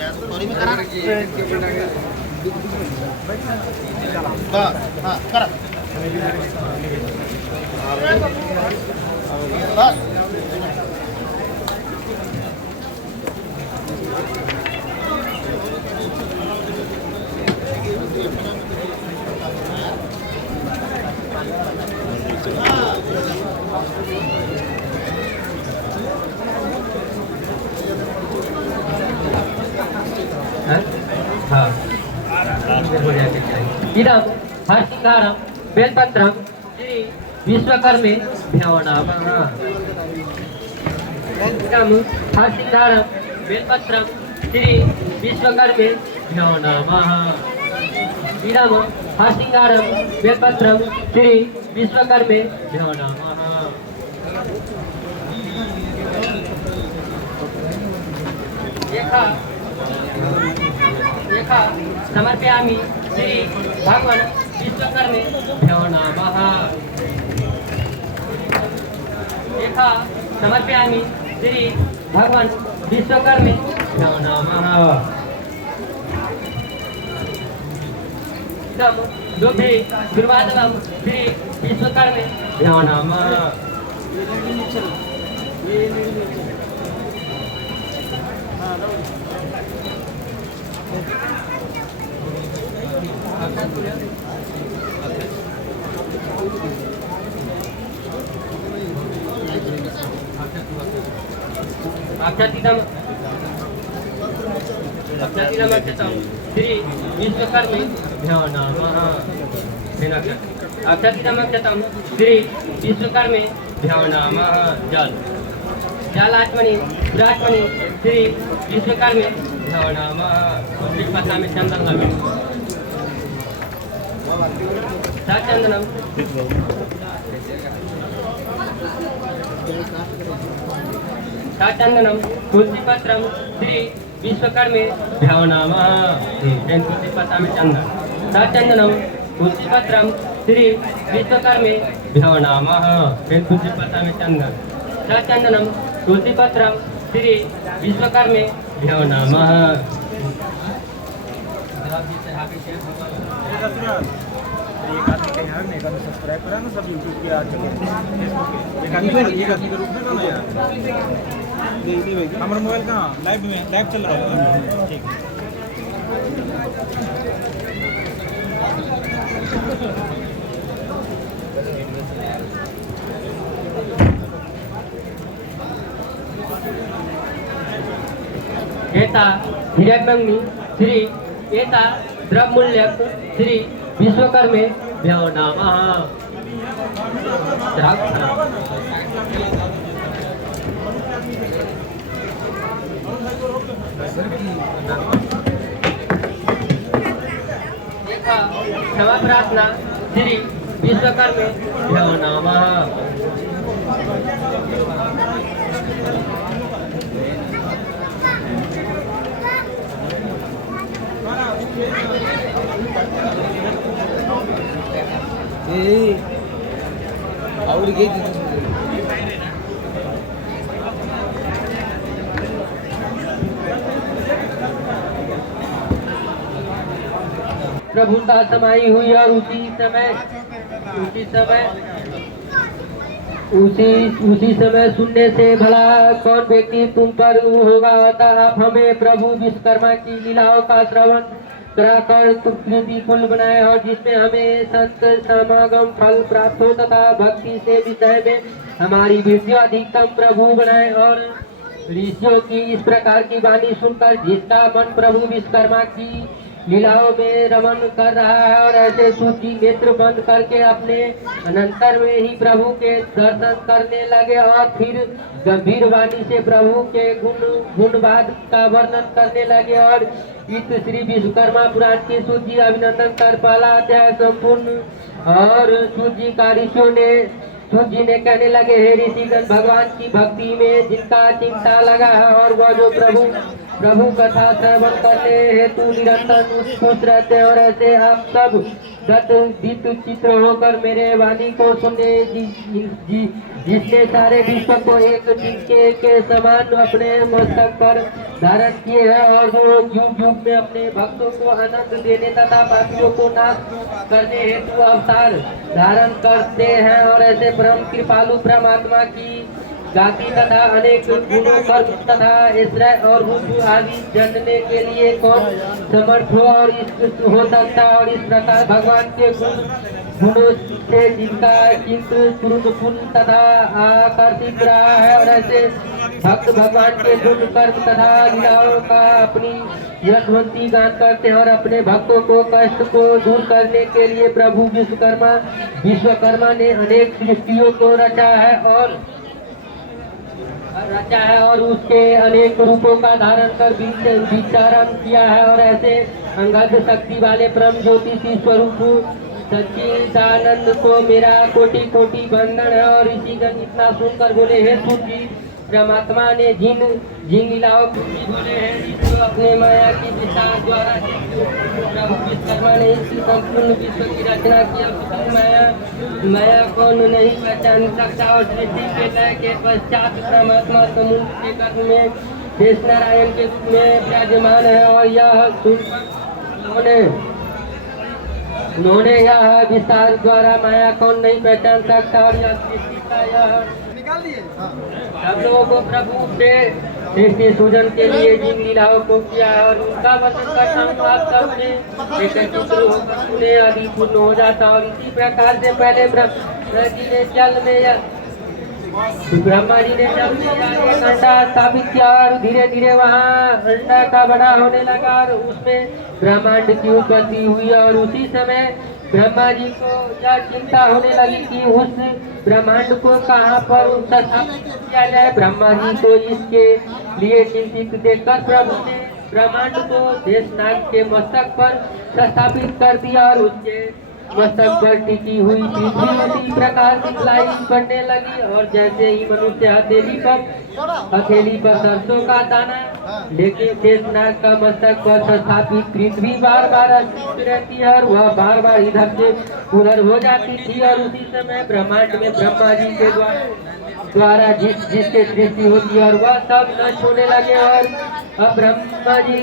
Story में करा बस हाँ करा बस इदं हर्षिकारं बेलपत्रं श्री विश्वकर्मे भ्यो नमः। इदं हर्षिकारं बेलपत्रं श्री विश्वकर्मे भ्यो नमः। इदं हर्षिकारं बेलपत्रं श्री विश्वकर्मे भ्यो नमः। एका समर्पयामि श्री भगवान विश्वकर्मे भ्यो नमः। एका समर्पयामि श्री भगवान विश्वकर्मे भ्यो नमः। इदं दुग्धे दुर्वादनं श्री विश्वकर्मे भ्यो नमः। अक्षतिदमक्षतं श्री विश्वकर्मे भ्यो नमः। अक्षतिदमक्षतं श्री विश्वकर्मे भ्यो नमः। जल जलात्मनि पुरात्मनि श्री विश्वकर्मे भ्यो नमः। पुष्पता में चंदन लगे चंदनम चंदनम तुलसी पत्रम श्री विश्वकर्मे भ्यो नमः। तुलसी पत्ता में चंदन चंदनम तुलसी पत्रम श्री विश्वकर्मे भ्यो नमः। तुलसी पत्ता में चंदन चंदनम तुलसी पत्रम श्री विश्वकर्मे भ्यो नमः। एक आदमी के यहाँ एक आदमी सब्सक्राइब करा ना सब यूट्यूब के आज एक आदमी के रूप में करो यार। हमारा मोबाइल कहाँ लाइव चल रहा है। ठीक एता हिरण्यग्नि श्री एता द्रव्यमूल्यक श्री विश्वकर्मे भ्यो नमः। क्षमा प्रार्थना श्री विश्वकर्मे भ्यो नमः। प्रभुता समाई हुई और उसी समय सुनने से भला कौन व्यक्ति तुम पर होगा। अतः आप हमें प्रभु विश्वकर्मा की लीलाओं का श्रवण कराकर प्रीति फुल बनाए और जिसमें हमें संत समागम फल प्राप्त हो तथा भक्ति से विषय में हमारी वृद्धि अधिकतम प्रभु बनाए। और ऋषियों की इस प्रकार की वाणी सुनकर जिसका मन प्रभु विश्वकर्मा की लीलाओं में रमन कर रहा है और ऐसे सूची नेत्र बंद करके अपने अनंतर में ही प्रभु के दर्शन करने लगे और फिर गंभीर वाणी से प्रभु के गुणवाद का वर्णन करने लगे। और इस श्री विश्वकर्मा पुराण की सूची अभिनंदन कर पहला अध्याय संपूर्ण। और सूची का ऋषियों ने सूजी ने कहने लगे, हे ऋषिगण, भगवान की भक्ति में जिनका चिंता लगा है और वह जो प्रभु कथा श्रवण करने हेतु निरंतर उत्सुक रहते हैं और ऐसे आप सब दत्त चित्र होकर मेरे वाणी को सुनने जिसने सारे विश्व को एक टिक्के के समान अपने मस्तक पर धारण किए हैं और जो युग युग में अपने भक्तों को आनंद देने तथा पापियों को नाश करने हेतु अवतार धारण करते हैं। और ऐसे परम कृपालु परमात्मा की गाती तथा अनेक गुणों कर्म तथा ऐश्वर्य और रूप आदि जानने के लिए कौन समर्थ हो और इस हो सकता है। और इस प्रकार भगवान के गुणों से जिनका चित्र पूर्ण तथा आकर्षित रहा है और ऐसे भक्त भगवान के गुण कर्म तथा लीलाओं का अपनी यशवंती गान करते हैं और अपने भक्तों को कष्ट को दूर करने के लिए प्रभु विश्वकर्मा ने अनेक सृष्टियों को रचा है और उसके अनेक रूपों का धारण कर विचारण किया है। और ऐसे अंगद शक्ति वाले परम ज्योतिषी स्वरूप सच्चिदानंद को मेरा कोटि कोटि वंदन है। और इसी गण इतना सुनकर बोले, हे सूत जी, परमात्मा ने जिन लीलाओं को बोले हैं, जिसको अपने माया की विस्तार द्वारा प्रभु विश्वकर्मा ने इस संपूर्ण विश्व की रचना किया। माया कौन नहीं पहचान सकता। और सृष्टि के लय के पश्चात परमात्मा समुद्र के गर्भ में शेष नारायण के रूप में विराजमान है। और यह सुनकर उन्होंने यह विस्तार द्वारा माया कौन नहीं पहचान सकता। और यह सृष्टि का यह सब लोगों को प्रभु से सृष्टि सूजन के लिए जिन लीलाओं को किया है और उनका वर्णन करता हूँ आप सबने एक चित्र होकर सुने आदि पूर्ण हो जाता। और इसी प्रकार से पहले ब्रह्मा जी ने जल में एक अंडा स्थापित किया और धीरे धीरे वहाँ अंडा का बड़ा होने लगा और उसमें ब्रह्मांड की उत्पत्ति हुई। और उसी समय ब्रह्मा जी को यह चिंता होने लगी कि उस ब्रह्मांड को कहाँ पर स्थापित किया जाए। ब्रह्मा जी को इसके लिए चिंतित देखकर प्रभु ने ब्रह्मांड को शेषनाग के मस्तक पर स्थापित कर दिया और उसके मस्तक पर टिकी हुई पृथ्वी उसी प्रकार दिखलाई पड़ने लगी। और जैसे ही मनुष्य हथेली पर सरसों का दाना लेके शेषनाग का मस्तक पर स्थापित पृथ्वी बार बार अस्तित्व रहती है और वह बार बार इधर से उधर हो जाती थी। और उसी समय ब्रह्मांड में ब्रह्मा जी के द्वारा जिसके सृष्टि होती है और वह सब नष्ट होने लगे। और अब ब्रह्मा जी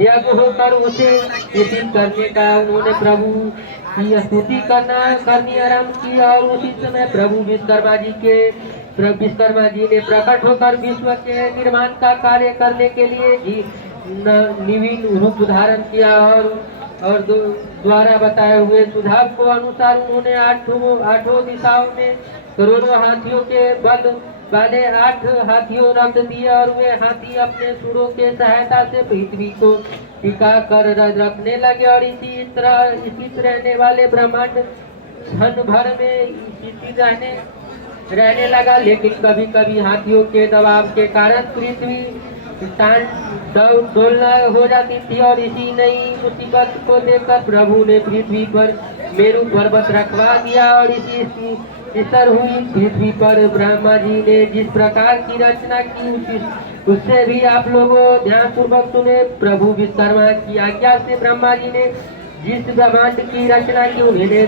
यज्ञ होकर उसे स्तुति करने का उन्होंने प्रभु की स्तुति करनी आरम्भ की। और उसी समय प्रभु विश्वकर्मा जी ने प्रकट होकर विश्व के निर्माण का कार्य करने के लिए नवीन रूप धारण किया। और द्वारा बताए हुए सुझाव को अनुसार उन्होंने आठों दिशाओं में करोड़ों हाथियों के बल वाले 8 हाथियों रख दिए और वे हाथी अपने सुरों के सहायता से पृथ्वी को टिका कर रखने लगे। और इसी तरह स्थित रहने वाले ब्रह्मांड क्षण भर में स्थित रहने लगा। लेकिन कभी कभी हाथियों के दबाव के कारण पृथ्वी डोलना हो जाती थी। और इसी नई मुसीबत को देखकर प्रभु ने पृथ्वी पर मेरू पर्वत रखवा दिया। और इसी स्तर हुई पृथ्वी पर ब्रह्मा जी ने जिस प्रकार की रचना की उससे भी आप लोगों ध्यान पूर्वक सुने। प्रभु विश्वकर्मा की आज्ञा से ब्रह्मा जी ने जिस ब्रह्मांड की रचना की उन्हें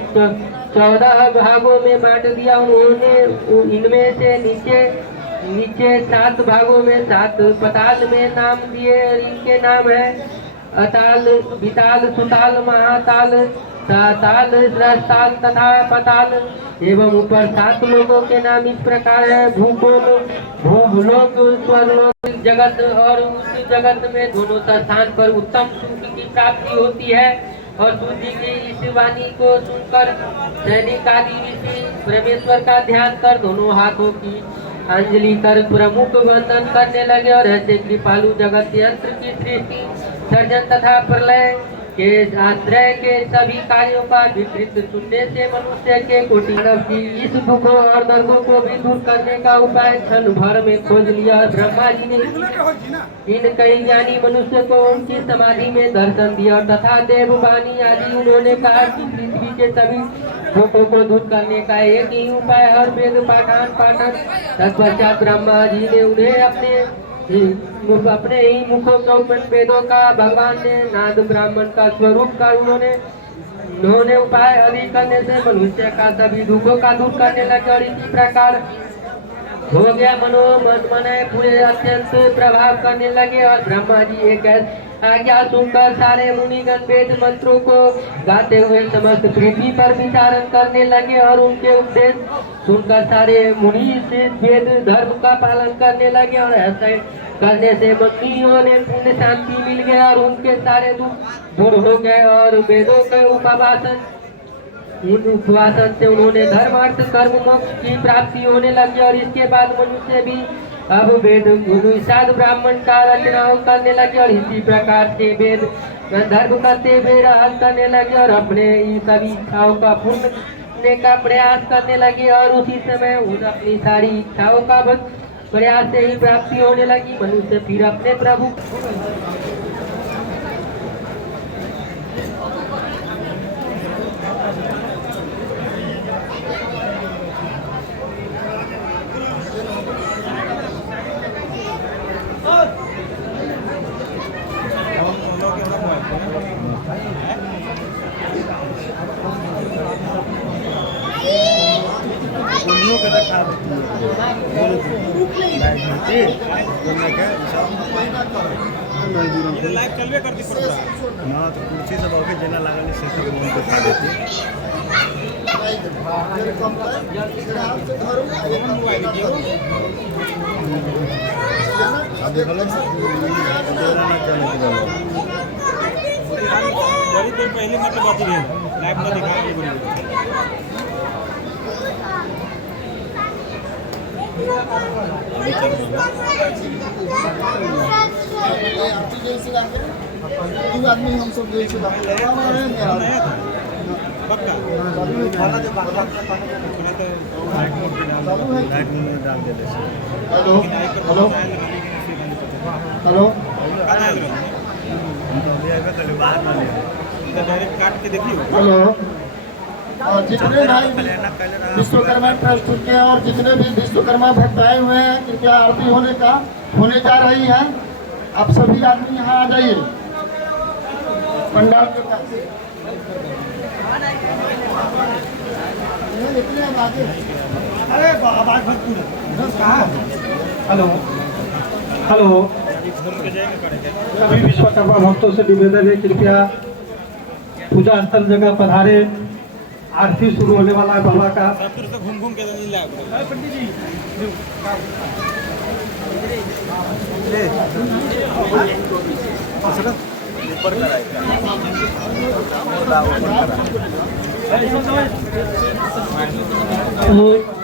14 भागों में बांट दिया। उन्होंने इनमें से नीचे 7 भागों में 7 पताल में नाम दिए। इनके नाम है अताल, विताल, सुताल, महाताल, ताल, रसताल तथा पताल। एवं ऊपर 7 लोगों के नाम इस प्रकार है: भूलोक, स्वर्लोक, जगत। और उस जगत में दोनों स्थान पर उत्तम सुख की प्राप्ति होती है। और सूर्य की इस वाणी को सुनकर सैनिक आदि ऋषि परमेश्वर का ध्यान कर दोनों हाथों की अंजलि कर प्रमुख वंदन करने लगे। और ऐसे कृपालु जगत यंत्र की सृष्टि, सर्जन तथा प्रलय के आश्रय के सभी कार्यों का विस्तृत सुनने से मनुष्य के कोटि की इस दुखों और दर्दों को भी दूर करने का उपाय क्षण भर में खोज लिया। ब्रह्मा जी ने इन कई ज्ञानी मनुष्य को उनकी समाधि में दर्शन दिया तथा देववाणी आदि उन्होंने कहा कि पृथ्वी के सभी दुखों को दूर करने का एक ही उपाय है और वेद पाठन। तत्पश्चात ब्रह्मा जी ने उन्हें अपने ही मुखों चौपन वेदों का भगवान ने नाद ब्राह्मण का स्वरूप का उन्होंने उपाय अधिक करने से मनुष्य का सभी दुखों का दूर करने लगे। और इसी प्रकार हो गया मनोमन मनाए पूरे अत्यंत प्रभाव करने लगे और ब्रह्मा जी एक आज्ञा सुनकर सारे मुनिगण वेद मंत्रों को गाते हुए समस्त पृथ्वी पर विचारण करने लगे और उनके उपदेश सुनकर सारे मुनि से वेद धर्म का पालन करने लगे और ऐसे करने से मुनियों ने पुण्य शांति मिल गया और उनके सारे दुख दूर हो गए और वेदों के उपवासन से उन्होंने धर्म अर्थ कर्म मोक्ष की प्राप्ति होने लगी और इसके बाद मनुष्य भी अब वेद साधु ब्राह्मण का रचनाओं करने लगे और इसी प्रकार से वेद धर्म करते हुए रहल करने लगे और अपने सभी इच्छाओं का पूर्ण करने का प्रयास करने लगे और उसी समय उन अपनी सारी इच्छाओं का प्रयास से ही प्राप्ति होने लगी। मनुष्य फिर अपने प्रभु लाइव चलवे करती ना तो कुर्सी सब होके जना लागल से सब बोल के खा देती अब देखो ना चले बड़ी तो पहले मतलब बात ही लाइव में दिखा रही है आदमी हम सब हेलो हेलो हेलो काट के देखिए हेलो जितने भाई विश्वकर्मा ट्रस्ट के और जितने भी विश्वकर्मा भक्त आए हुए हैं कृपया आरती होने जा रही है। आप सभी आदमी यहाँ आ जाइए पंडाल के पास। अरे आवाज भरपूर हेलो हेलो सभी विश्वकर्मा भक्तों से निवेदन है कृपया पूजा स्थल जगह पधारे। आरती शुरू होने वाला है बाबा का। घूम घूम के पंडित जी तो